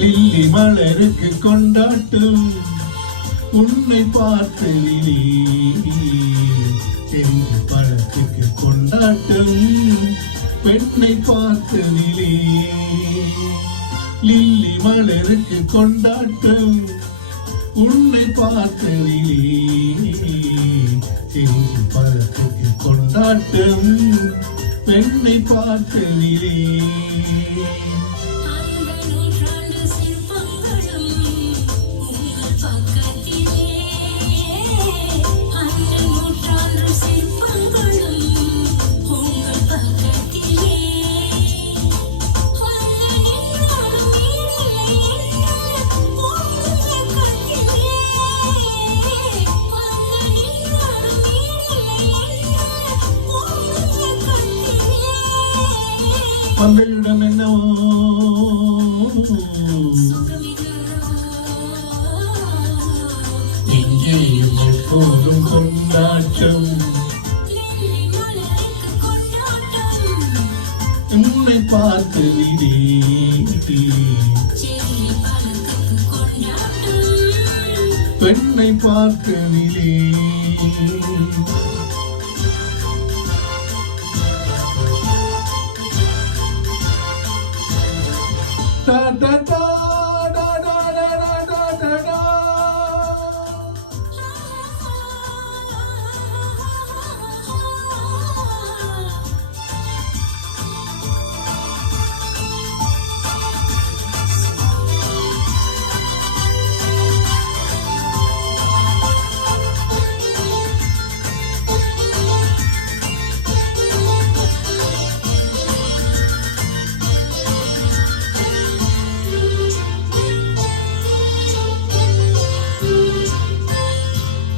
Lily மலருக்கு கொண்டாட்டும் உன்னை பார்த்து தெரிந்து பழத்துக்கு கொண்டாட்டம் பெண்ணை பார்த்து லில்லி மலருக்கு கொண்டாட்டம் உன்னை பார்த்து தெரிந்து பழத்துக்கு கொண்டாட்டம் பெண்ணை பார்த்து வந்திடம் என்னவோ எங்கேயும் எப்போதும் கொண்டாட்டம் உன்னை பார்த்து பெண்ணை பார்த்து da da da da da da da da da.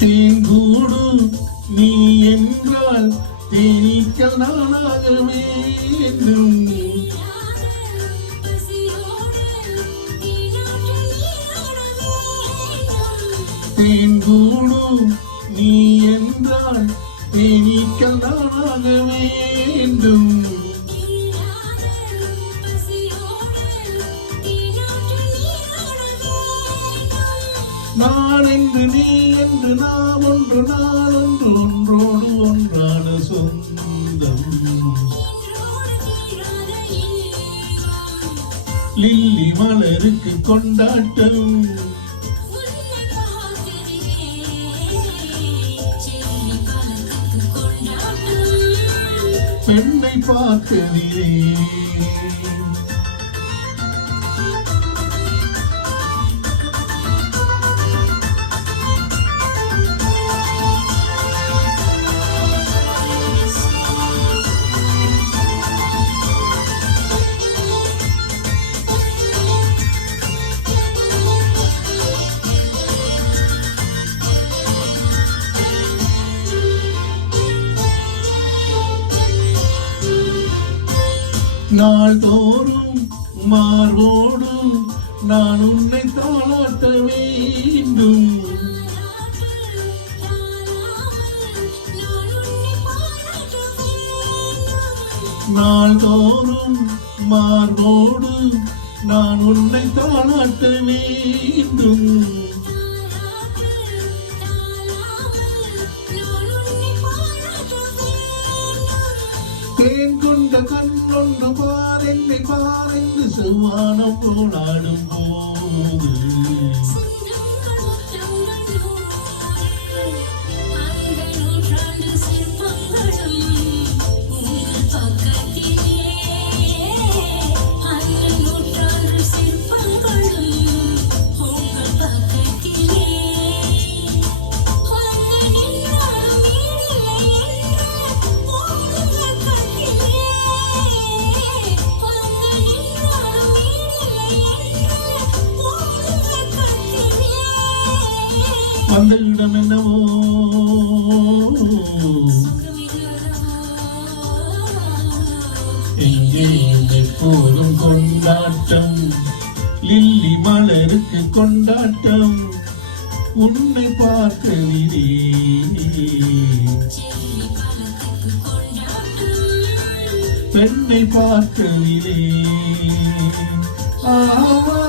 தேங்கூடு நீ என்றால் தேனீக்கள் நானாக வேண்டும் தேங்கூடு நீ என்றால் தேனீக்கள் நானாக வேண்டும் நான் என்று நீ என்று நாம் ஒன்று நாளொன்று ஒன்றோடு ஒன்றான சொந்தம் லில்லி மலருக்கு கொண்டாட்டம் பெண்ணை பார்க்கிறே நாள்தோறும் மார்போடும் நான் உன்னை தாளாட்ட வேண்டும் நாள்தோறும் மார்போடு நான் உன்னை தாளாட்ட வேண்டும் தேன் கொண்ட கண்ணொன்று பாரென்னை பாரென்று செவ்வானம் போலாடும் போது கொண்டாட்டம் உன்னை பார்க்கவிலே பெண்ணை பார்க்கவிலே ஆவா